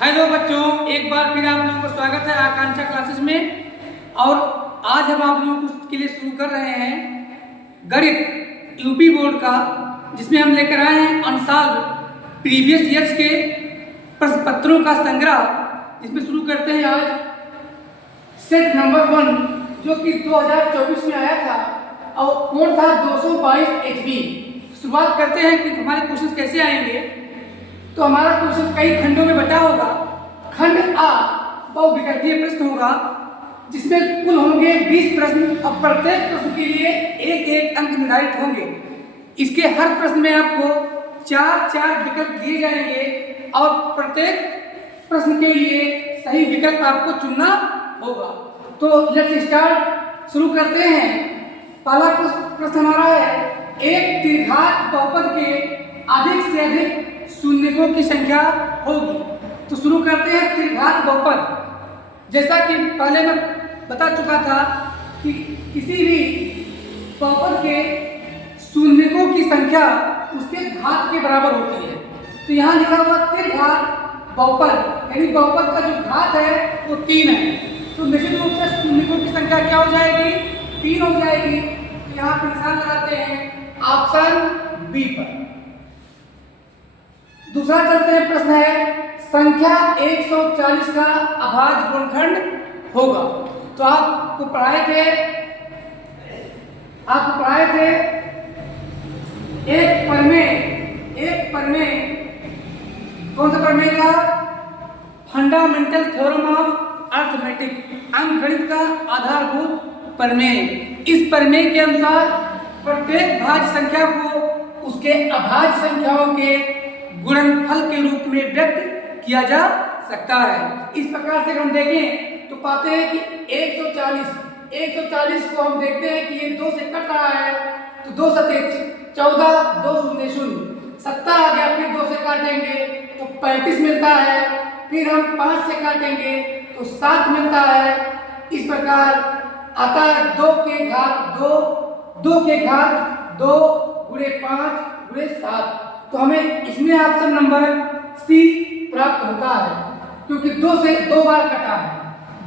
Hello बच्चों, एक बार फिर आप लोगों का स्वागत है आकांक्षा क्लासेस में। और आज हम आप लोगों के लिए शुरू कर रहे हैं गणित यूपी बोर्ड का, जिसमें हम लेकर आए हैं अनसॉल्व प्रीवियस ईयर्स के प्रश्न पत्रों का संग्रह। इसमें शुरू करते हैं आज सेट नंबर 1, जो कि 2024 में आया था और कोड था 222 HB। शुरुआत करते हैं कि हमारे क्वेश्चन कैसे आएंगे। तो हमारा क्वेश्चन कई खंडों में बटा होगा। खंड आ बहुविकल्पीय प्रश्न होगा, जिसमें कुल होंगे 20 प्रश्न और प्रत्येक प्रश्न के लिए एक एक अंक निर्धारित होंगे। इसके हर प्रश्न में आपको 4 विकल्प दिए जाएंगे और प्रत्येक प्रश्न के लिए सही विकल्प आपको चुनना होगा। तो लेट्स स्टार्ट, शुरू करते हैं। पहला प्रश्न हमारा है, एक त्रिघात बहुपद के अधिक से अधिक शून्यकों की संख्या होगी। तो शुरू करते हैं त्रिघात बहुपद। जैसा कि पहले मैं बता चुका था कि किसी भी बहुपद के शून्यकों की संख्या उसके घात के बराबर होती है। तो यहाँ लिखा हुआ त्रिघात बहुपद, यानी बहुपद का जो घात है वो 3 है। तो निश्चित रूप से शून्यकों की संख्या क्या हो जाएगी? 3 हो जाएगी। तो यहाँ पर निशान लगाते हैं ऑप्शन बी पर। दूसरा चलते हैं, प्रश्न है संख्या 140 का अभाज्य गुणनखंड होगा। तो आपको पढ़ाए थे एक प्रमेय कौन सा प्रमेय था? फंडामेंटल थ्योरम ऑफ अरिथमेटिक, अंकगणित का आधारभूत प्रमेय। इस प्रमेय के अनुसार प्रत्येक भाज्य संख्या को उसके अभाज्य संख्याओं के गुणनफल के रूप में व्यक्त किया जा सकता है। इस प्रकार से हम देखें तो पाते हैं कि 140 को हम देखते हैं कि ये 2 से कट रहा है। तो 2 7 14, 2 0 0, 70 आ गया। फिर 2 से काटेंगे तो 35 मिलता है। फिर हम 5 से काटेंगे तो 7 मिलता है। इस प्रकार आता है 2 के घात 2 गुणे 5 गुणे 7। तो हमें इसमें ऑप्शन नंबर सी प्राप्त होता है, क्योंकि 2 से 2 बार कटा है।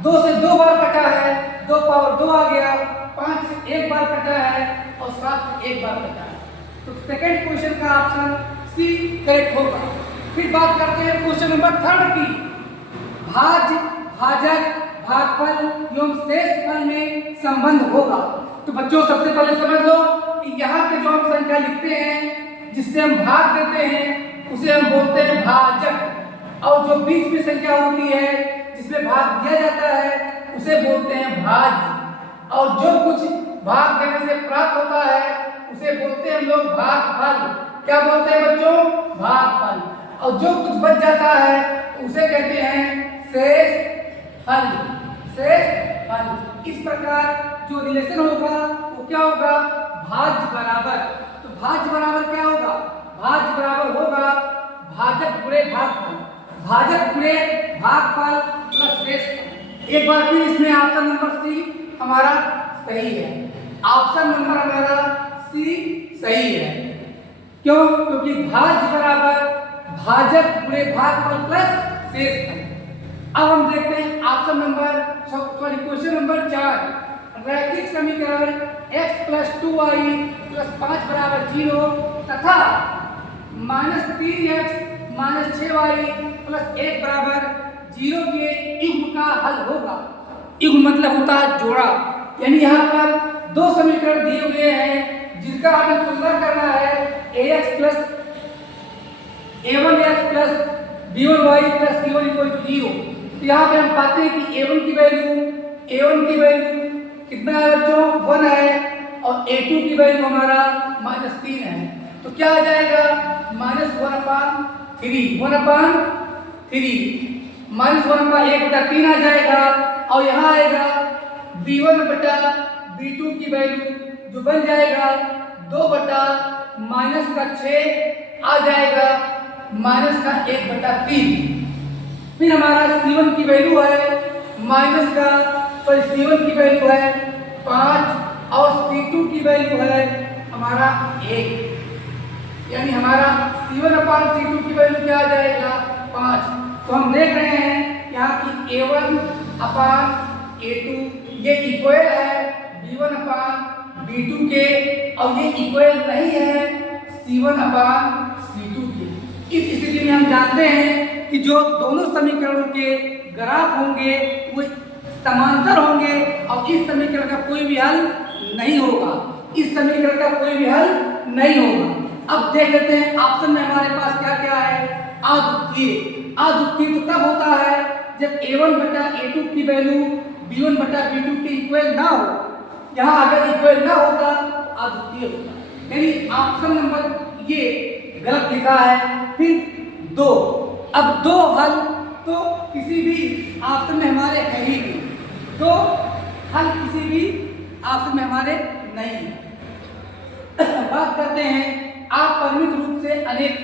2 से 2 बार कटा है, 2 पावर 2 आ गया। 5 से 1 बार कटा है और 7 से 1 बार कटा है। तो सेकंड क्वेश्चन का ऑप्शन सी करेक्ट होगा। फिर बात करते हैं क्वेश्चन नंबर 3 की। भाज्य, भाजक, भागफल एवं शेषफल में संबंध होगा। तो बच्चों सबसे पहले समझ लो कि यहाँ पे जो हम संख्या लिखते हैं, जिससे हम भाग देते हैं, उसे हम बोलते हैं भाजक। और जो बीच में संख्या होती है जिसमें भाग दिया जाता है, उसे बोलते हैं भाज्य। और जो कुछ भाग देने से प्राप्त होता है उसे बोलते हैं हम लोग भागफल। क्या बोलते हैं बच्चों? भागफल। और जो कुछ बच जाता है उसे कहते हैं शेषफल। इस प्रकार जो रिलेशन होगा वो क्या होगा? भाज्य बराबर। तो भाज्य बराबर क्या होगा? भाज्य बराबर होगा भाजक गुणे भागफल, भाजक गुणे भागफल प्लस शेषफल। एक बार फिर इसमें ऑप्शन नंबर सी हमारा सही है। ऑप्शन नंबर हमारा सी सही है। क्यों? क्योंकि भाज्य बराबर भाजक गुणे भागफल प्लस शेषफल। अब हम देखते हैं ऑप्शन नंबर क्वेश्चन नंबर 4। रैखिक समीकरण x + 2y + 5 = 0 तथा -3x - 6y + 1 = 0 के युग्म का हल होगा। युग्म मतलब होता है जोड़ा, यानी यहाँ पर 2 समीकरण दिए हुए हैं जिनका हमें तुलना करना है। ax + a1x + b1y + c1 = 0। तो यहाँ पे हम पाते हैं कि a1 की वैल्यू कितना है बच्चों? 1 है। और a2 की वैल्यू हमारा -3 है। तो क्या आ जाएगा? -1/3 -1/1/3 आ जाएगा। और यहाँ आएगा b1/b2 की वैल्यू जो बन जाएगा 2/-6 आ जाएगा -1/3। फिर हमारा c1 की वैल्यू है c1 की वैल्यू है 5 और c2 की वैल्यू है हमारा 1, यानी हमारा c1/c2 की वैल्यू क्या आ जाएगा? 5। तो हम देख रहे हैं यहाँ की A1 अपान A2 ये इक्वल है B1 अपान B2 के, और ये इक्वल नहीं है C1 अपान C2 के। इस स्थिति में हम जानते हैं कि जो दोनों समीकरणों के ग्राफ होंगे वो समांतर होंगे और इस समीकरण का कोई भी हल नहीं होगा, इस समीकरण का कोई भी हल नहीं होगा। अब देख लेते हैं ऑप्शन में हमारे पास क्या क्या है। अद्वितीय, अद्वितीय तो तब होता है जब A1 बटा A2 की वैल्यू B1 बटा B2 के इक्वल ना हो। यहाँ अगर इक्वल ना होता तो अद्वितीय होता, यानी ऑप्शन नंबर ये गलत लिखा है। फिर 2, अब 2 हल तो किसी भी ऑप्शन में हमारे है ही नहीं, तो हल किसी भी ऑप्शन में हमारे नहीं है। बात करते हैं अपरिमित रूप से अनेक।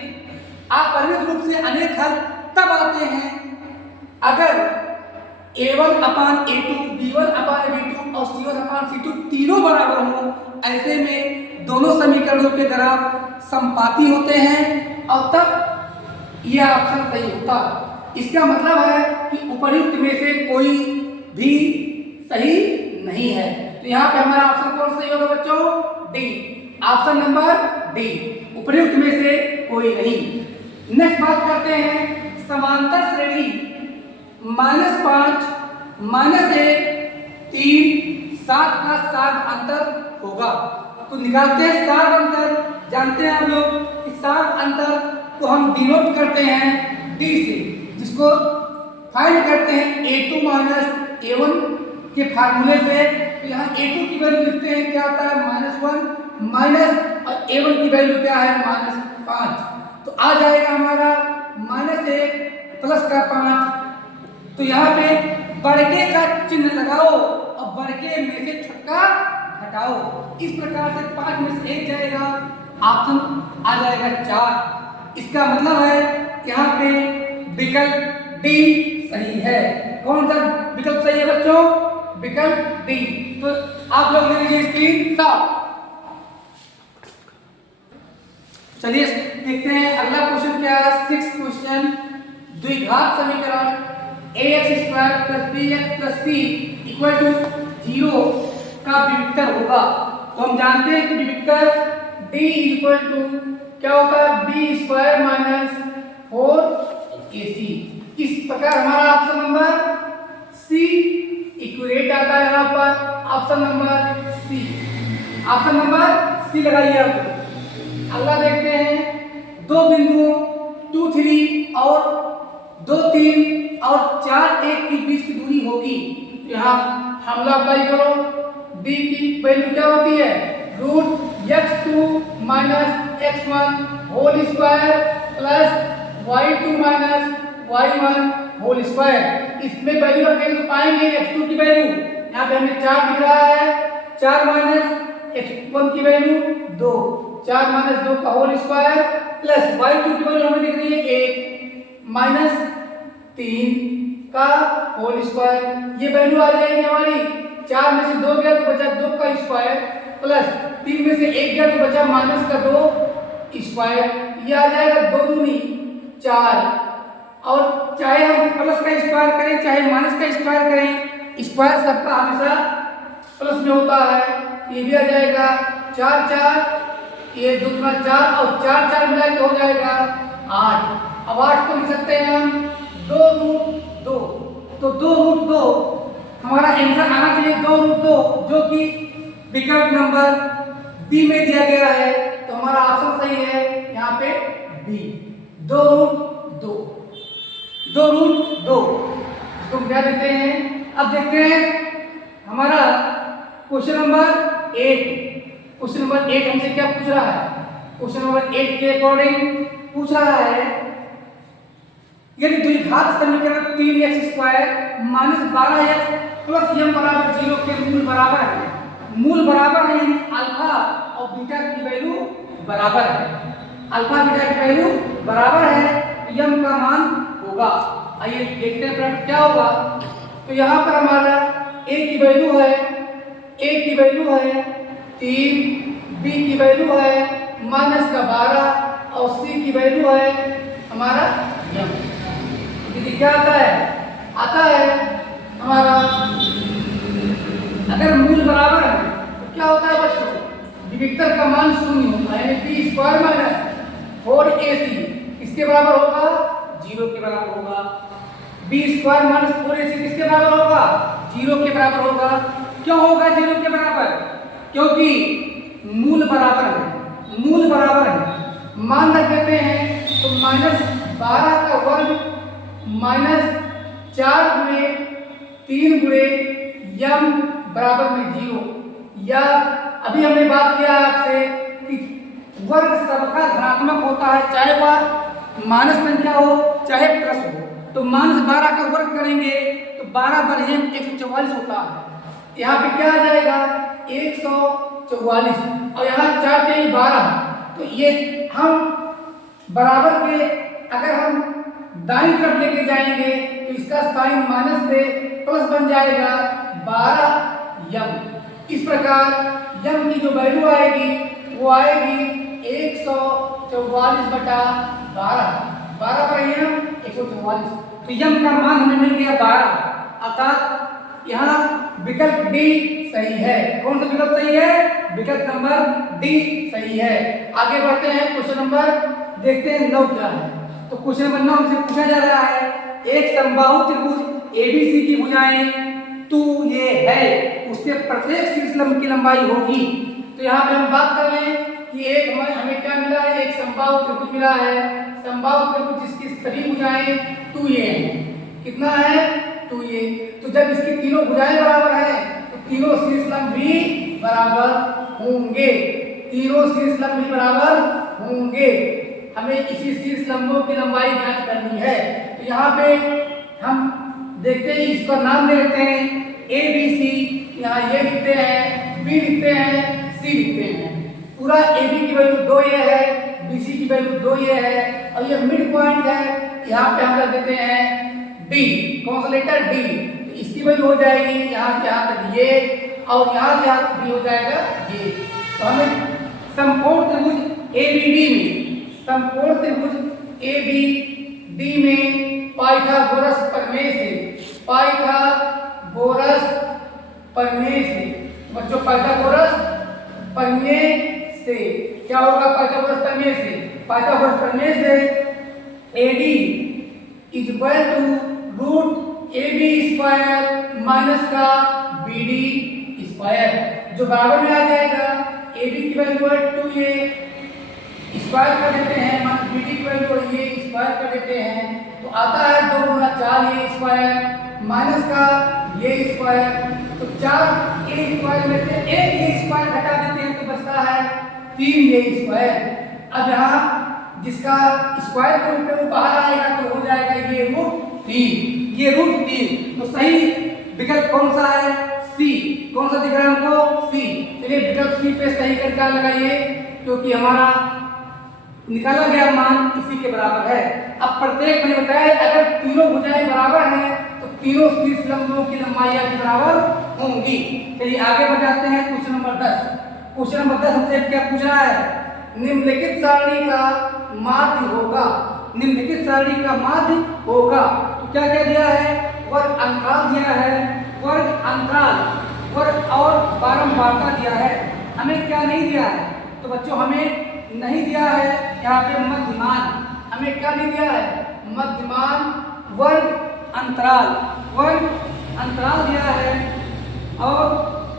अपरिमित रूप से अनेक हल तब आते हैं अगर A1 अपान A2, B1 अपान B2 और C1 अपान C2 तीनों बराबर हो। ऐसे में दोनों समीकरणों के ग्राफ समपाती होते हैं और तब यह ऑप्शन सही होता। इसका मतलब है कि उपर्युक्त में से कोई भी सही नहीं है। तो यहाँ पे हमारा ऑप्शन कौन सही होगा बच्चों? डी, ऑप्शन नंबर डी, उपर्युक्त में से कोई नहीं। नेक्स्ट बात करते हैं समांतर श्रेणी -5 -1 3 7 का सार्ध अंतर होगा। तो निकालते हैं सार्ध अंतर। जानते हैं हम लोग कि सार्ध अंतर को हम डिनोट करते हैं डी से, जिसको फाइंड करते हैं A2 माइनस A1 के फार्मूले से। तो यहाँ A2 की वैल्यू लिखते हैं, क्या आता है -1 माइनस, और A1 की वैल्यू क्या है -5। तो आ जाएगा हमारा -1 प्लस का 5। तो यहाँ पे बढ़के का चिन्ह लगाओ और बढ़के में से छक्का घटाओ। इस प्रकार से 5 में से 1 जाएगा, ऑप्शन आ जाएगा 4। इसका मतलब है यहाँ पे विकल्प डी सही है। कौन सा विकल्प सही है बच्चों? विकल्प डी। तो आप लोग ले लीजिए स्क्रीन शॉट। चलिए देखते हैं अगला क्वेश्चन क्या है। 6th क्वेश्चन, द्विघात समीकरण ax² + bx + c = 0 का विविक्तर होगा। तो हम जानते हैं कि विविक्तर d क्या होता है? b² - 4ac। इस प्रकार हमारा ऑप्शन नंबर सी इक्वेट आता है। यहाँ पर option number C, option number C लगाइए आप। अगला देखते हैं, 2 बिंदुओं 2 3 और 2 3 और 4 1 के बीच की दूरी होगी। तो यहाँ फॉर्मूला अप्लाई करो। d की वैल्यू क्या होती है? √x2 - x1 whole square plus y2 - y1 whole square. इसमें वैल्यू रखेंगे तो पाएंगे x2 की वैल्यू यहाँ पे हमें 4 दिख रहा है, 4 माइनस x1 की वैल्यू 2, 4 - 2 का होल स्क्वायर प्लस y2 की वैल्यू हमें दिख रही है 1 माइनस 3 का होल स्क्वायर। ये वैल्यू आ जाएगी हमारी, 4 में से 2 गया तो बचा 2 का स्क्वायर प्लस 3 में से 1 गया तो बचा माइनस का 2 स्क्वायर। ये आ जाएगा 2 दूनी 4। और चाहे हम प्लस का स्क्वायर करें चाहे माइनस का स्क्वायर करें, स्क्वायर सबका हमेशा प्लस में होता है। ये भी आ जाएगा 4 4, ये 2 गुना 4 और 4 4 मिला के हो जाएगा 8। अब 8 को लिख सकते हैं हम 2√2। तो 2√2 हमारा आंसर आना चाहिए 2√2, जो कि विकल्प नंबर बी में दिया गया है। तो हमारा ऑप्शन सही है यहाँ पे बी, 2√2। 2√2 इसको क्या देते हैं? अब देखते हैं हमारा क्वेश्चन नंबर 8। क्वेश्चन नंबर 8 हमसे क्या पूछ रहा है? क्वेश्चन नंबर 8 के अकॉर्डिंग पूछ रहा है, यदि द्विघात समीकरण 3x² - 12x + m = 0 के मूल बराबर है। मूल बराबर है यानी अल्फा और बीटा की वैल्यू बराबर है। अल्फा बीटा की वैल्यू बराबर है, m का मान होगा। आइए देखते हैं फ्रेंड क्या होगा। तो यहाँ पर हमारा a की वैल्यू है 3, b की वैल्यू है -12 और c की वैल्यू है हमारा m। देखिए क्या आता है, हमारा अगर मूल बराबर है तो क्या होता है बच्चों, विविक्तर का मान शून्य होता है, यानी पी स्क्वायर माइनस 4ac किसके बराबर होगा, 0 के बराबर होगा। बी स्क्वायर माइनस 4ac किसके बराबर होगा, 0 के बराबर होगा। क्यों होगा 0 के बराबर, क्योंकि मूल बराबर है, मूल बराबर है। मान रख देते हैं तो -12 का वर्ग माइनस 4 गुणे 3 गुणे यम बराबर में 0, या अभी हमने बात किया आपसे कि वर्ग सबका धनात्मक होता है, चाहे वह मानस संख्या हो चाहे प्लस हो। तो -12 का वर्ग करेंगे तो 12 बरहम 144 होता है। यहाँ पे क्या आ जाएगा 144, और यहाँ 4 के 12, तो ये हम बराबर के अगर हम दाईं तरफ लेके जाएंगे तो इसका साइन माइनस से प्लस बन जाएगा 12 यम। इस प्रकार यम की जो वैल्यू आएगी वो आएगी 144 बटा 12, 12 पर यम 144। तो यम का मान हमें मिल गया 12, अर्थात यहाँ विकल्प डी सही है। कौन सा विकल्प सही है, विकल्प नंबर डी सही है। आगे बढ़ते हैं, क्वेश्चन नंबर देखते हैं 9 क्या है। तो क्वेश्चन नंबर 9 से पूछा जा रहा है, एक समबाहु त्रिभुज एबीसी की भुजाएं तो ये है, उसके प्रत्येक शीर्षलंब की लंबाई होगी। तो यहाँ पे हम बात कर रहे हैं कि एक हमें क्या मिला है, एक समबाहु त्रिभुज मिला है, समबाहु त्रिभुज जिसकी सभी भुजाएं 2a हैं। कितना है 2a। तो जब इसकी तीनों भुजाएं बराबर है तो तीनों शीर्षलंब भी बराबर होंगे, तीनों शीर्षलंब भी बराबर होंगे। हमें इसी शीर्षलंबों की लंबाई ज्ञात करनी है। तो यहाँ पे हम देखते हैं, इसका नाम दे देते हैं ए बी सी, यहाँ ये लिखते हैं, बी लिखते हैं, सी लिखते हैं। पूरा ए बी की वैल्यू 2a है, बी सी की वैल्यू 2a है, और ये मिड पॉइंट है, यहाँ पे हम रख देते हैं डी। कौन सा लेटर डी, तो इसकी वैल्यू हो जाएगी यहाँ से यहाँ तक ये, और यहाँ से यहाँ तक भी हो जाएगा ये। तो हमें समकोण त्रिभुज एबीडी में, समकोण त्रिभुज एबीडी में पाइथागोरस प्रमेय से, पाइथागोरस प्रमेय से बच्चों, पाइथागोरस प्रमेय से क्या होगा, पाइथागोरस प्रमेय से, पाइथागोरस प्रमेय से AD is equal to root AB square minus का BD स्क्वायर, जो बराबर में आ जाएगा AB की वैल्यू है 2a, स्क्वायर कर देते हैं, माइनस BD की वैल्यू ये स्क्वायर कर देते हैं, तो आता है 2 गुना 4a स्क्वायर माइनस का ये स्क्वायर। तो 4a स्क्वायर में से एक ये स्क्वायर घटा देते हैं तो बचता है 3a स्क्वायर। अब यहाँ जिसका स्क्वायर के रूप में वो बाहर आएगा तो हो जाएगा ये रूट 3, ये रूट 3। तो सही विकल्प कौन सा है, सी। कौन सा दिख रहा है हमको, सी। चलिए विकल्प सी पे सही करके लगाइए, क्योंकि हमारा निकाला गया मान इसी के बराबर है। अब प्रत्येक मैंने बताया अगर तीनों भुजाएं बराबर हैं तो तीनों शीर्षलंबों की लंबाइयां भी बराबर होंगी। चलिए आगे बढ़ जाते हैं, क्वेश्चन नंबर 10। क्वेश्चन नंबर 10 हमसे क्या पूछ रहा है, निम्नलिखित सारणी का माध्य होगा, निम्नलिखित सारणी का माध्य होगा। तो क्या क्या दिया है, वर्ग अंतराल दिया है, वर्ग अंतराल, वर्ग और बारंबारता दिया है। हमें क्या नहीं दिया है, तो बच्चों हमें नहीं दिया है यहाँ पे मध्यमान, हमें क्या नहीं दिया है, मध्यमान, वर्ग अंतराल, वर्ग अंतराल दिया है, और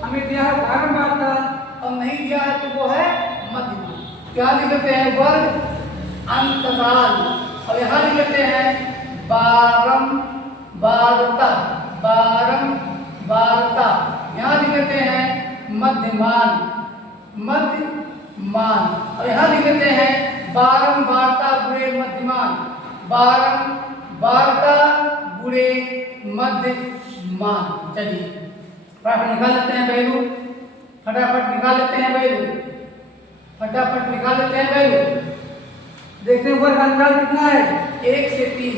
हमें दिया है बारंबारता, और नहीं दिया है तो वो है मध्यमान। क्या लिख लेते हैं, वर्ग अंतराल, और यहाँ लिख लेते हैं बारंबारता, बारंबारता, यहाँ लिख लेते हैं मध्यमान, मध्यमान, और यहाँ लिख लेते हैं बारंबारता गुणे मध्यमान, बारंबारता गुणे मध्यमान। चलिए फटाफट निकाल लेते हैं वैल्यू, फटाफट निकाल लेते हैं वैल्यू, फटाफट निकाल लेते हैं वैल्यू। देखते हैं वर्ग अंतराल कितना है, 1 से 3,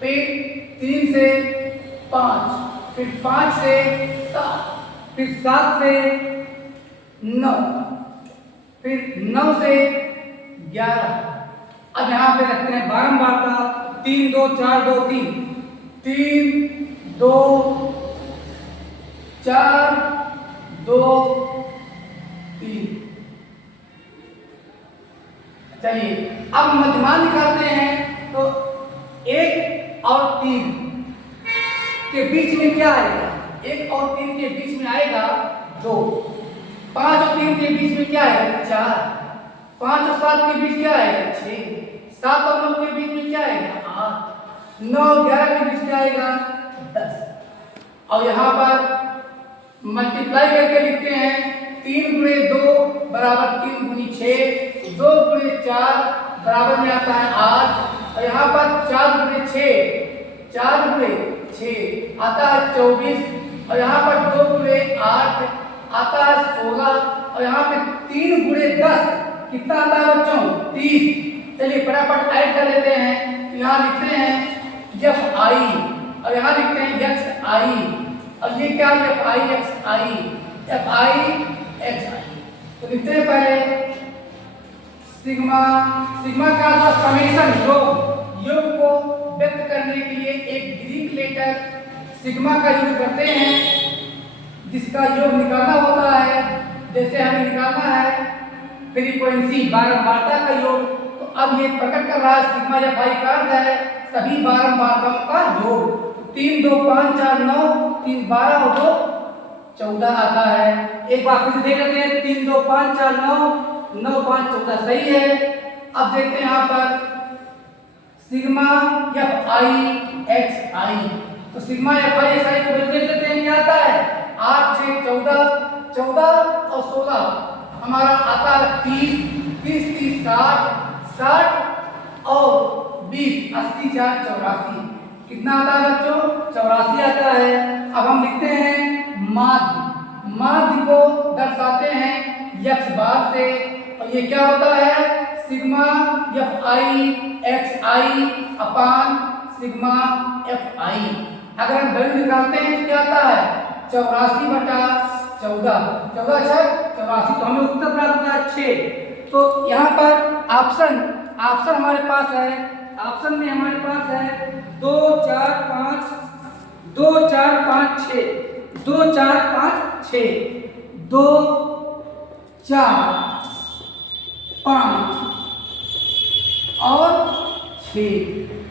फिर 3 से 5, फिर 5 से 7, फिर 7 से 9, फिर 9 से 11। अब यहाँ पे रखते हैं बारंबारता, 3 3 2 4 2 3 3 2 4 2 3। चलिए अब मध्यमान निकालते हैं तो 1 और 3 के बीच में क्या आएगा? 1 और 3 के बीच में आएगा 2। 5 और 3 के बीच में क्या आएगा? 4। 5 और 7 के बीच क्या आएगा? 6। 7 और 9 के बीच में क्या आएगा? 8। 9 और 11 के बीच क्या आएगा? 10। और यहाँ पर मल्टीप्लाई करके लिखते हैं 3 गुणे 2 बराबर 3 गुनी 6, 2 गुणे 4 बराबर में आता है 8, और यहाँ पर 4 गुणे 6, 4 गुणे 6 आता है 24, और यहाँ पर 2 गुणे 8 आता है 16, और यहाँ पे 3 गुणे 10 कितना आता है बच्चों? 30। चलिए फटाफट ऐड कर लेते हैं। यहाँ लिखते हैं एफ आई, और यहाँ लिखते हैं एक्स आई, और ये क्या? F I X I, F I X I. तो लिखते हैं पहले सिग्मा, सिग्मा का अर्थ समेशन, योग को व्यक्त करने के लिए एक ग्रीक लेटर सिग्मा का यूज करते हैं, जिसका योग निकालना होता है। जैसे हमें निकालना है फ्रीक्वेंसी, बारंबारता का योग, तो अब ये प्रकट कर रहा है सिग्मा एफ आई का अर्थ है सभी बारंबारताओं का योग। 3 2 5 4 9, 3 12 और 2 14 आता है। एक बार फिर से देख लेते हैं, 3 2 5 4 9, 9 5 14 सही है। अब देखते हैं यहाँ पर sigma F I X I, तो सिग्मा एफ आई एक्स आई को देख लेते हैं क्या आता है? 8 6 14, 14 और 16 हमारा आता है 30, 30 30 60, 60 और 20 80 4 84। कितना आता है बच्चों? 84 आता है। अब हम लिखते हैं माध्य, माध्य को दर्शाते हैं एक्स बार से, और ये क्या होता है? Sigma F I X I upon sigma F I. अगर हम वैल्यू निकालते हैं तो क्या आता है? 84 बटा 14, 14 6 84, तो हमें उत्तर प्राप्त होता है 6। तो यहाँ पर ऑप्शन हमारे पास है, ऑप्शन में हमारे पास है 2 4 5 2 4 5 6, 2 4 5 6, 2 4 5 और 6।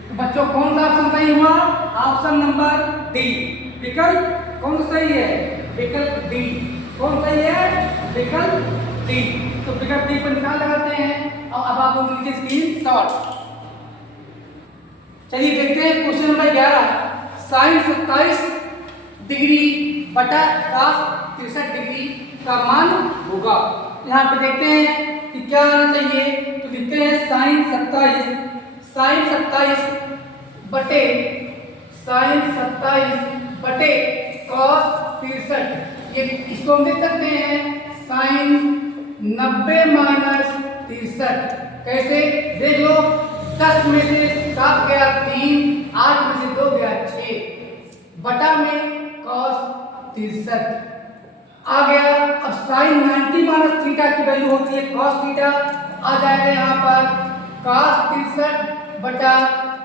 तो बच्चों कौन सा ऑप्शन सही हुआ? ऑप्शन नंबर डी, विकल्प कौन सा सही है? विकल्प डी। कौन सही है? विकल्प डी। तो विकल्प डी पर निशान लगाते हैं, और अब आप लोग नीचे स्क्रीन शॉट। चलिए देखते हैं क्वेश्चन नंबर 11, साइन 27 डिग्री बटा cos 63 डिग्री का मान होगा। यहाँ पे देखते हैं कि क्या आना चाहिए, तो लिखते हैं साइन 27 बटे cos 63, ये इसको हम देख सकते हैं साइन 90 माइनस 63। कैसे? देख लो, 10 में से 7 गया 3, 8 में से 2 गया 6, बटा में cos 63 आ गया। अब साइन 90 माइनस थीटा की वैल्यू होती है cos थीटा, आ जाएगा यहाँ पर cos 63 बटा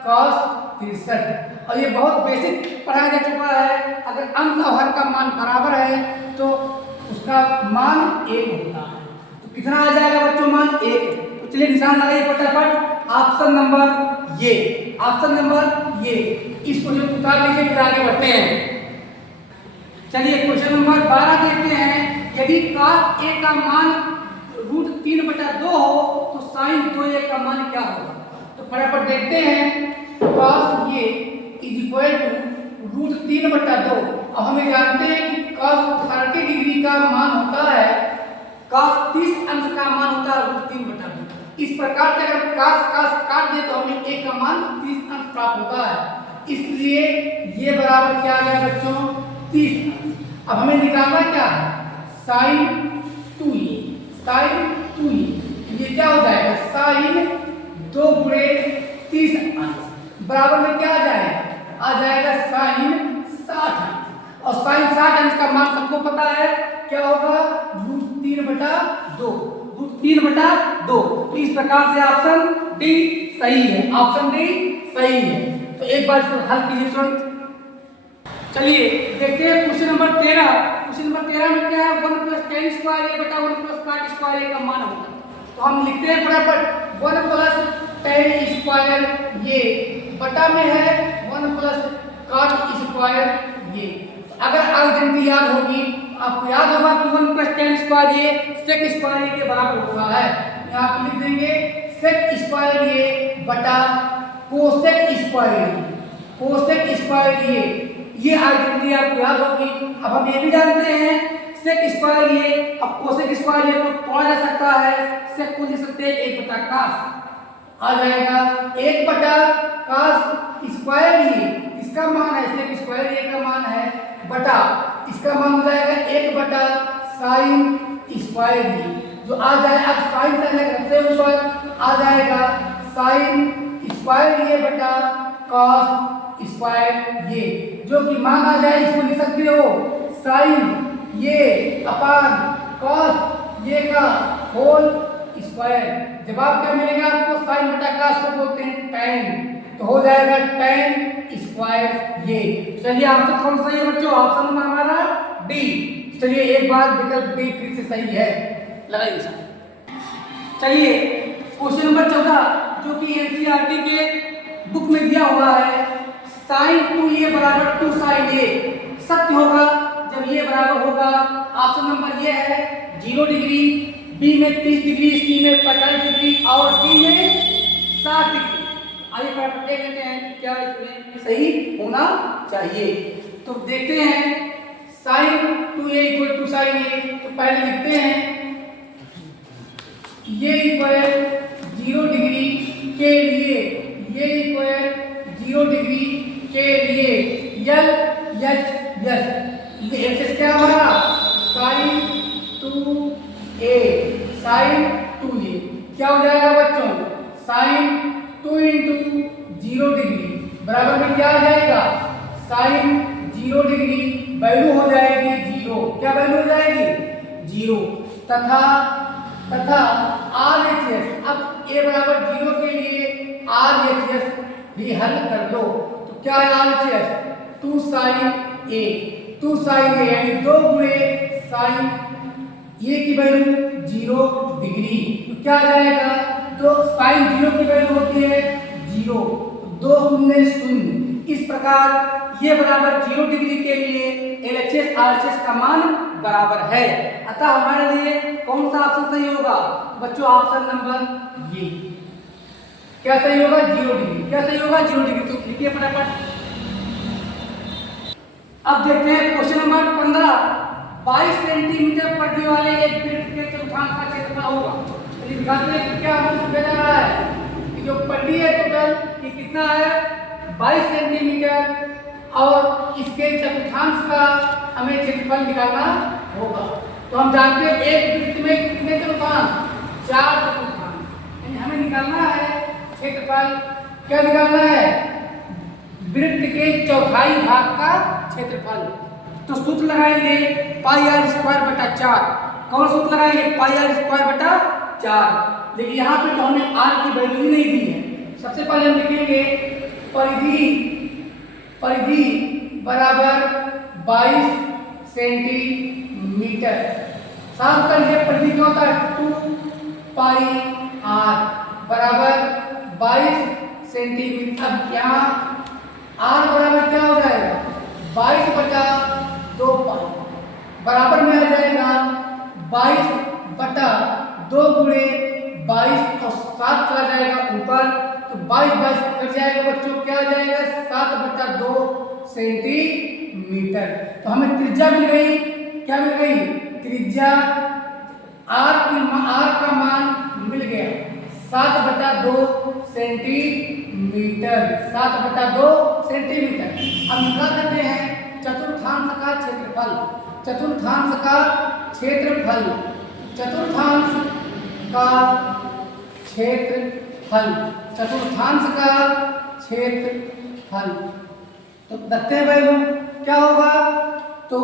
cos 63। और ये बहुत बेसिक पढ़ाया जा चुका है। अगर अंश और हर का मान बराबर है तो उसका मान 1 होता है। तो कितना आ जाएगा बच्चों? मान 1। तो चलिए निशान लगाइए फटाफट। ऑप्शन नंबर ये, ऑप्शन नंबर ये, इस क्वेश्चन को उतार लीजिए, फिर आगे बढ़ते हैं। चलिए क्वेश्चन नंबर 12 देखते हैं। यदि cos a का मान √3/2 हो तो sin 2a का मान क्या होगा? तो फटाफट देखते हैं। cos a = √3/2। अब हमें जानते हैं कि cos 30 डिग्री का मान होता है, cos 30 अंश का मान होता है √3/2। इस प्रकार से अगर cos काट दे तो हमें a का मान 30 अंश प्राप्त होता है। इसलिए ये बराबर क्या आ गया बच्चों? 30 अंश। अब हमें निकालना क्या है? sin 2a, sin 2a, ये क्या हो जाएगा? sin 2 गुणे 30 अंश बराबर में क्या आ जाएगा? आ जाएगा sin 60 अंश। और sin 60 अंश का मान सबको पता है क्या होगा? √3/2, √3/2। तो इस प्रकार से ऑप्शन डी सही है, ऑप्शन डी सही है। एक बार इसको हल कीजिए तुरंत। चलिए देखते हैं क्वेश्चन नंबर 13। क्वेश्चन नंबर 13 में क्या है, 1 + tan स्क्वायर a बटा 1 + cot स्क्वायर a का मान होगा। तो हम लिखते हैं फटाफट 1 + tan स्क्वायर a बटा में है 1 + cot स्क्वायर a। अगर आइडेंटिटी याद होगी, आपको याद होगा कि 1 + tan square a sec square a के बराबर होता है। यहाँ पे लिख देंगे sec स्क्वायर a बटा cosec square a, cosec square a, ये आइडेंटिटी आपको याद होगी। अब हम ये भी जानते हैं सेक स्क्वायर ये, अब कोसेक स्क्वायर ये को तोड़ा जा सकता है, सेक को लिख सकते हैं 1 बटा कास आ जाएगा 1 बटा कास स्क्वायर ये, इसका मान है सेक स्क्वायर ये का मान है बटा इसका मान हो जाएगा 1 बटा साइन स्क्वायर ये, जो आ जाए अब साइन से रखते ऊपर आ जाएगा साइन स्क्वायर ये बटा कॉस स्क्वायर ये, जो कि मान आ जाए इसको लिख सकते हो साइन ये अपान कॉस ये का होल स्क्वायर। जवाब क्या मिलेगा आपको, साइन बटा कॉस को बोलते हैं tan, तो हो जाएगा tan स्क्वायर ये। चलिए आंसर कौन सा है बच्चों, ऑप्शन नंबर हमारा डी। चलिए एक बार विकल्प डी फिर से सही है, लगाइए सर। चलिए क्वेश्चन नंबर 14 जो कि एनसीईआरटी के बुक में दिया हुआ है, साइन 2a बराबर 2 साइन a सत्य होगा जब ये बराबर होगा। ऑप्शन नंबर ये है 0 डिग्री, बी में 30 डिग्री, सी में 45 डिग्री और डी में 60 डिग्री। आइए फटाफट देख लेते हैं कि क्या इसमें सही होना चाहिए। तो देखते हैं साइन 2a = 2 साइन a, तो पहले लिखते हैं ये इक्वल 0 डिग्री के लिए, ये इक्वल 0 डिग्री के लिए यल यच यस, ये एक्स क्या हमारा साइन 2a, साइन 2a क्या हो जाएगा बच्चों, साइन 2 × 0 डिग्री बराबर में क्या आ जाएगा, साइन 0 डिग्री वैल्यू हो जाएगी 0, क्या वैल्यू हो जाएगी 0, तथा RHS, अब a बराबर 0 के लिए RHS भी हल कर लो। तो क्या है RHS, 2 sine a, 2 sine a यानी 2 गुणे साइन a की वैल्यू 0 डिग्री, तो क्या आ जाएगा, तो साइन 0 की वैल्यू होती है 0, 2 शून्य शून्य। इस प्रकार ये बराबर 0 डिग्री के लिए LHS RHS का मान बराबर है। अतः हमारे लिए कौन सा ऑप्शन सही होगा बच्चों, ऑप्शन नंबर ये। क्या सही होगा, 0 डिग्री, क्या सही होगा 0 डिग्री। तो लिखिए फटाफट। अब देखते हैं क्वेश्चन नंबर 15। 22 सेंटीमीटर परिधि वाले एक वृत्त के चतुर्थांश का क्षेत्रफल होगा। चलिए दिखाते हैं कि क्या हमें पूछा जा रहा है कि जो परिधि है टोटल कि कितना है 22 सेंटीमीटर और इसके चतुर्थांश का हमें क्षेत्रफल निकालना होगा। तो हम जानते हैं एक वृत्त में कितने चतुर्थांश, 4 चतुर्थांश, यानी हमें निकालना है क्षेत्रफल। क्या निकालना है, वृत्त के चौथाई भाग का क्षेत्रफल। तो सूत्र लगाएंगे πr²/4। कौन सूत्र लगाएंगे, πr²/4। लेकिन यहाँ पे तो हमने r की वैल्यू ही नहीं दी है। सबसे पहले हम लिखेंगे परिधि बराबर 22 सेंटीमीटर। साफ कर लिए परिधि क्या होता है 2πr बराबर 22 सेंटीमीटर। अब यहाँ r बराबर क्या हो जाएगा 22/2 पाई बराबर में आ जाएगा 22/2 गुणे 22 और 7 चला जाएगा ऊपर, तो 22 कट जाएगा बच्चों, क्या आ जाएगा 7/2 सेंटीमीटर। तो हमें त्रिज्या मिल गई, क्या मिल गई त्रिज्या, r का मान मिल गया 7/2 सेंटीमीटर, 7/2 सेंटीमीटर। अब निकाल देते हैं चतुर्थांश का क्षेत्रफल, चतुर्थांश का क्षेत्रफल, चतुर्थांश का क्षेत्रफल, चतुर्थांश का क्षेत्रफल। तो देखते हैं वैल्यू क्या होगा, तो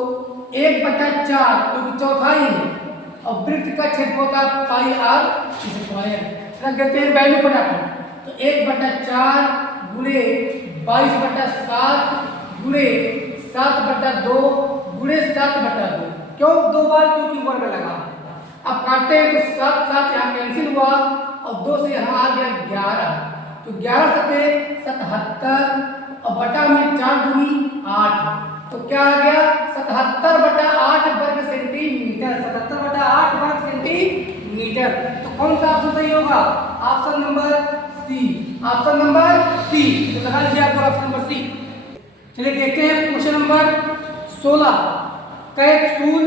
1/4 क्योंकि चौथाई है और वृत्त का क्षेत्रफल होता है πr²। रख देते हैं वैल्यू फटाफट। तो 1/4 गुणे 22/7 गुणे 7/2 गुणे 7/2। क्यों 2 बार? क्योंकि वर्ग लगा। अब काटते हैं तो 7 7 यहाँ कैंसिल हुआ और 2 से यहाँ आ गया 11, तो 11 सत्ते 77 और बटा में 4 दूनी 8, तो क्या आ गया 77/8 वर्ग सेंटीमीटर। 77/8 वर्ग सेंटीमीटर। तो कौन सा ऑप्शन सही होगा? Option number C. Option number C. तो लगा लीजिए आपको ऑप्शन नंबर सी। चलिए देखते हैं क्वेश्चन नंबर 16। कैप्सूल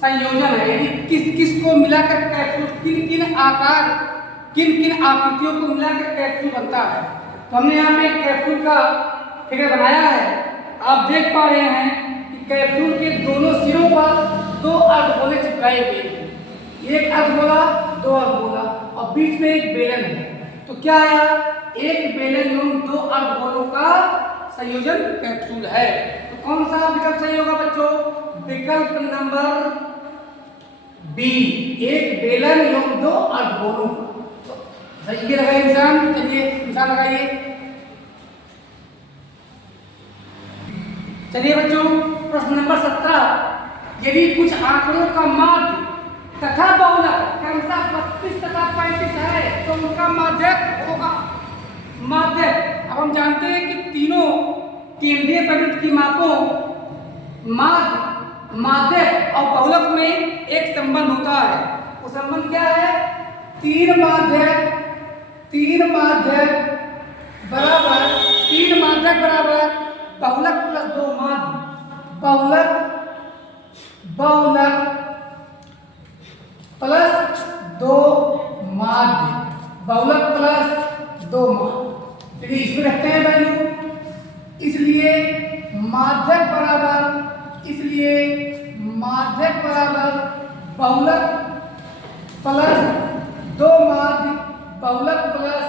संयोजन है, यानी किस किस को मिलाकर कैप्सूल, किन किन आकार, किन किन आकृतियों को मिलाकर कैप्सूल बनता है। तो हमने यहाँ पे कैप्सूल का फिगर बनाया है। आप देख पा रहे हैं कि कैप्सूल के दोनों सिरों पर 2 अर्धगोले चिपकाए हुए हैं। एक अर्धगोला, 2 अर्धगोला और बीच में एक बेलन है। तो क्या आया? एक बेलन एवं 2 अर्धगोलों का संयोजन कैप्सूल है। तो कौन सा विकल्प सही होगा बच्चों? विकल्प नंबर बी, एक बेलन एवं 2 अर्धगोलों। तो सही लगाइए निशान। चलिए निशान लगाइए। चलिए बच्चों प्रश्न नंबर 17। यदि कुछ आंकड़ों का माध्य तथा बहुलक क्रमशः 32 तथा 35 है तो उनका माध्यक होगा। माध्यक, अब हम जानते हैं कि तीनों केंद्रीय परिवृत्त की मापों माध्य, माध्यक और बहुलक में एक संबंध होता है। वो संबंध क्या है? 3 माध्यक बराबर बहुलक प्लस 2 माध्य। बहुलक प्लस 2 माध्य। बहुलक प्लस 2 माध्य। चलिए इसमें रखते हैं वैल्यू। इसलिए माध्यक बराबर बहुलक प्लस 2 माध्य। बहुलक प्लस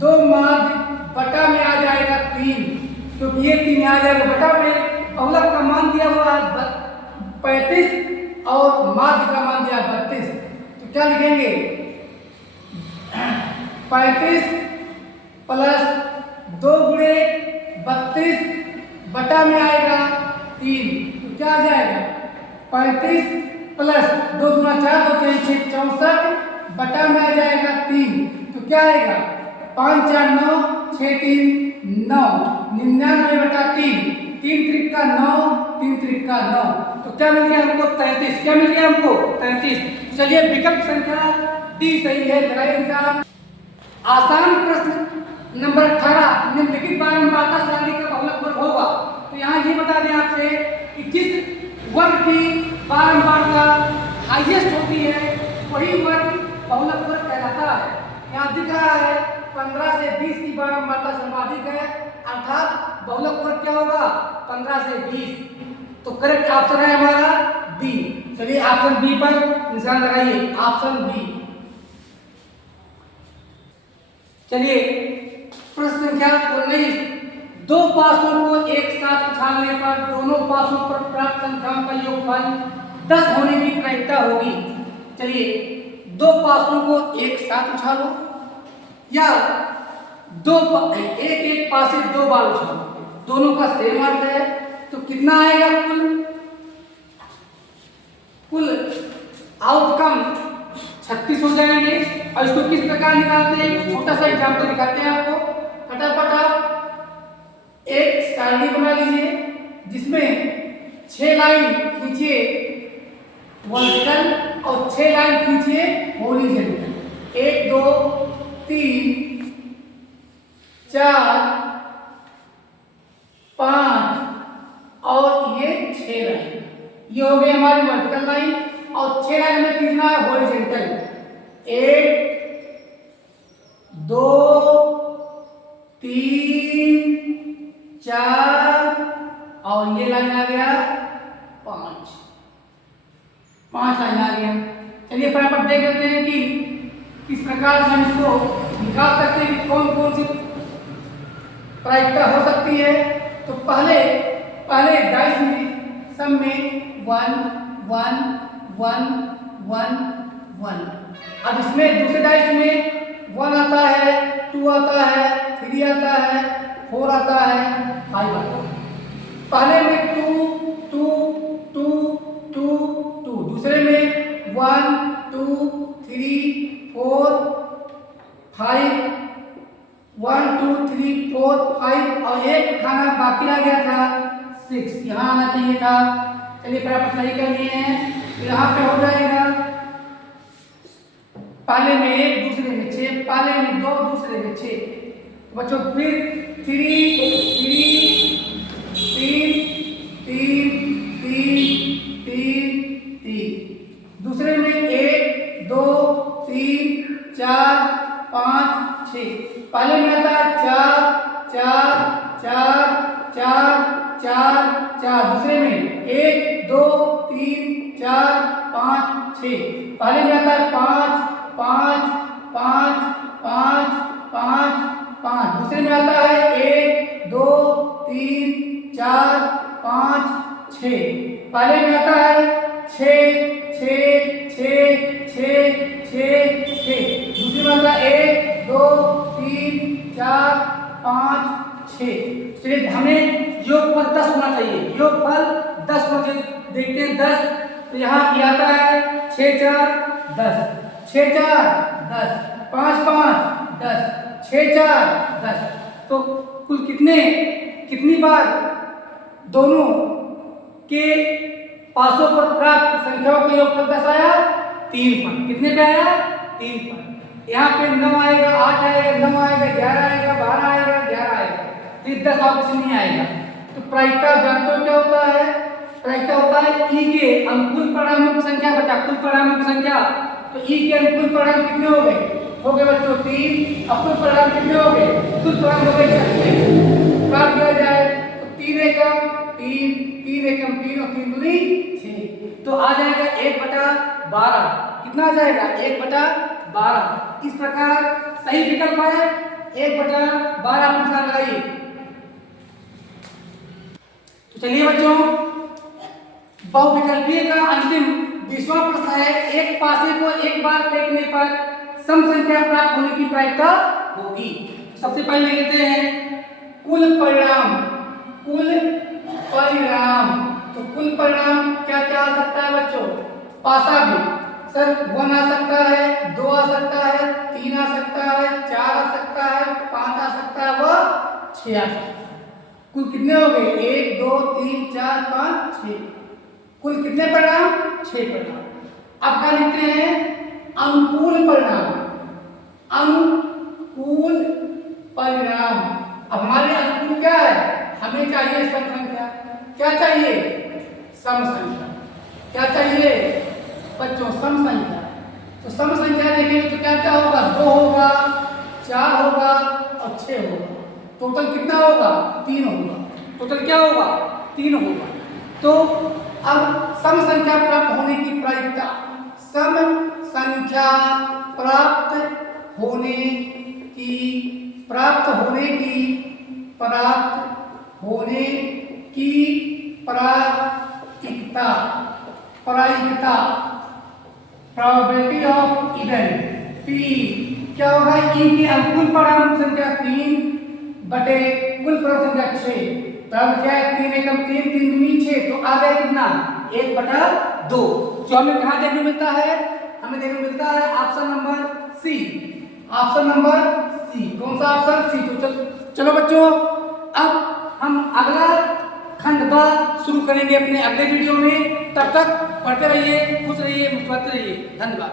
2 माध्य बटा में आ जाएगा 3, क्योंकि ये 3 आ जाएगा बटा में। बहुलक का मान दिया हुआ है 35 और माध्य का मान दिया 32। तो क्या लिखेंगे? 35 प्लस 2 गुणे 32 बटा में आएगा 3। तो क्या आ जाएगा? 35 प्लस 2 गुना 4 तो 6 64 बटा में आ जाएगा 3। तो क्या आएगा? 5 4 9 6 3 9 99/3। 3 त्रिक का 9, 3 त्रिक का 9। तो क्या मिल गया हमको? 33। क्या मिल गया हमको? 33। चलिए विकल्प संख्या डी सही है। लगाइए निशान। आसान प्रश्न नंबर 18। निम्नलिखित बारंबारता सारणी का बहुलक वर्ग होगा। तो यहाँ ये बता दें आपसे कि जिस वर्ग की बारंबारता हाईएस्ट होती है वही वर्ग बहुलक वर्ग कहलाता है। यहाँ दिख रहा है 15 से 20 की बारंबारता सर्वाधिक है, अर्थात बहुलक वर्ग क्या होगा? 15 से 20। तो करेक्ट ऑप्शन है हमारा बी। चलिए ऑप्शन बी पर निशान लगाइए। Option B. चलिए प्रश्न संख्या 19। 2 पासों को एक साथ उछालने पर दोनों पासों पर प्राप्त संख्याओं का योगफल 10 होने की प्रायिकता होगी। चलिए 2 पासों को एक साथ उछालो या एक पासे 2 बार उछालो, दोनों का सेम अर्थ है। तो कितना आएगा कुल आउटकम? 36 हो जाएंगे। और इसको किस प्रकार निकालते हैं? छोटा सा एग्जांपल दिखाते हैं आपको। फटाफट आप एक सारणी बना लीजिए जिसमें 6 लाइन खींचिए वर्टिकल और 6 लाइन खींचिए हॉरिजॉन्टल। 1 2 3 4 5 और ये 6 लाइन। ये हो गई हमारी वर्टिकल लाइन और 6 लाइन में खींचना है हॉरिजॉन्टल। 1 2 3 4 और ये लाइन आ गया 5 लाइन आ गया। चलिए फटाफट देख लेते हैं कि किस प्रकार से हम इसको निकाल सकते हैं कि कौन कौन सी प्रायिकता हो सकती है। तो पहले डाइस में सब में 1 1 1 1 1। अब इसमें दूसरे डाइस में 1 आता है, 2 आता है, 3 आता है, 4 आता है, 5 आता है। पहले में 2 2 2 2 2, दूसरे में 1 2 3 4 5, 1 2 3 4 5 और एक खाना बाकी रह गया था 6, यहाँ आना चाहिए था। चलिए फटाफट सही कर लिए हैं, तो यहाँ पे हो जाएगा पहले में 1 दूसरे में 6, पहले में 2 दूसरे में 6। बच्चों फिर 3 3 3 3 3 3, दूसरे में 1 2 3 4 5 6, पहले में आता है 4 4 4 4 4 4, दूसरे में 1 2 3 4 5 6, पहले में आता है 5 5 5 5 5 5, दूसरे में आता है 1 2 3 4 5 6, पहले में आता है 6 6 6 6 6 6, दूसरे में आता है 1 2 3 4 5 6। चलिए हमें योगफल 10 होना चाहिए, योगफल 10 होना चाहिए। देखते हैं 10, तो यहाँ क्या आता है 6 4 10, 6 4 10, 5 5 10, 6 4 10। तो कुल कितनी बार दोनों के पासों पर प्राप्त संख्याओं का योगफल 10 आया? 3 पर। कितने पे आया? 3 पर। यहाँ पे 9 आएगा, 8 आएगा, 9 आएगा, 11 आएगा, 12 आएगा, 11 आएगा, फिर 10 वापस नहीं आएगा। तो प्रायिकता जानते हो क्या होता है? प्रायिकता होता है ई के अनुकूल परिणामों की संख्या बटा कुल परिणामों की संख्या। तो ई के अनुकूल परिणाम कितने हो गए? हो गए बच्चों 3। अब कुल परिणाम कितने हो गए? कुल परिणाम हो गए 36। काट दिया जाए तो 3 एकम 3, 3 एकम 3 और 3 दूनी 6। तो आ जाएगा 1/12। कितना आ जाएगा? 1/12। इस प्रकार सही विकल्प है 1/12 अनुसार लगाइए। तो चलिए बच्चों, बहुविकल्पीय का अंतिम 20वां प्रश्न है। एक पासे को एक बार फेंकने पर सम संख्या प्राप्त होने की प्रायिकता होगी। सबसे पहले लिखते हैं कुल परिणाम। कुल परिणाम, तो कुल परिणाम क्या क्या आ सकता है बच्चों? पासा भी सर 1 आ सकता है, 2 आ सकता है, 3 आ सकता है, 4 आ सकता है, 5 आ सकता है, वह 6 आ सकता है। कुल कितने हो गए? 1 2 3 4 5 6। कुल कितने परिणाम? 6 परिणाम। अब क्या लिखते हैं? अनुकूल परिणाम। अनुकूल परिणाम। अब हमारे अनुकूल क्या है? हमें चाहिए सम संख्या। क्या चाहिए? सम संख्या। क्या चाहिए बच्चों? सम संख्या। तो सम संख्या देखेंगे तो क्या क्या होगा? 2 होगा, 4 होगा और 6 होगा। टोटल कितना होगा? 3 होगा। टोटल क्या होगा? 3 होगा। तो अब सम संख्या प्राप्त होने की प्रायिकता, सम संख्या प्राप्त होने की प्रायिकता, प्रोबेबिलिटी ऑफ इवेंट पी क्या होगा? ई की अनुकूल परिणाम संख्या 3 बटे कुल परिणाम संख्या 6। तब क्या है? 3 एकम 3, 3 दूनी 6। तो आ गया कितना? 1/2। जो हमें कहाँ देखने मिलता है? हमें देखने मिलता है option number C. Option number C. कौन सा ऑप्शन? सी। तो चलो बच्चों, अब हम अगला खंड ब शुरू करेंगे अपने अगले वीडियो में। तब तक पढ़ते रहिए, खुश रहिए, मुस्कुराते रहिए। धन्यवाद।